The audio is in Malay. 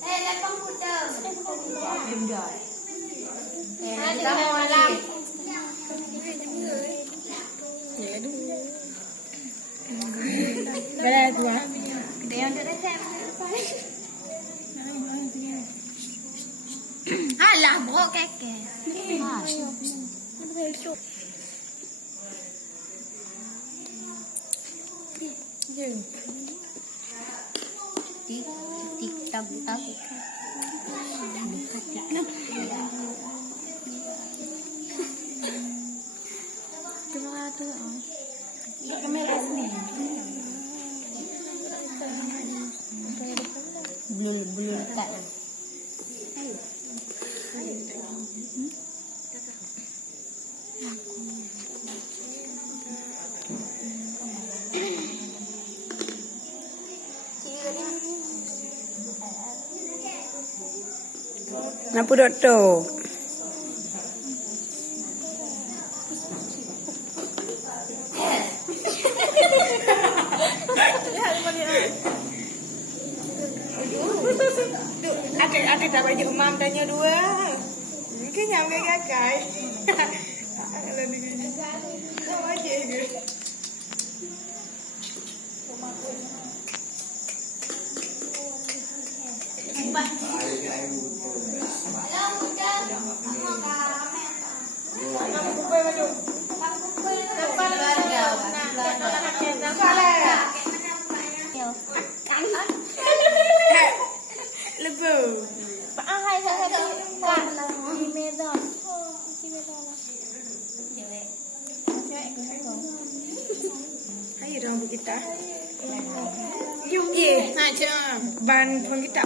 Đây là computer. Đừng đợi. Ra ngoài làm. Đây là tua. Đeo cho đấy xem. Là bố cái kìa. Dừng. Tí tầm tầm. Belum letak. Napu Dotto. Ada tak baju mam tanya dua. Mungkin nyampe gagai. Kalau begini. Sama aja gitu. Lebu. Hai saya bukan di medan. Hai rambut kita. Yuk, nah, ban pun kita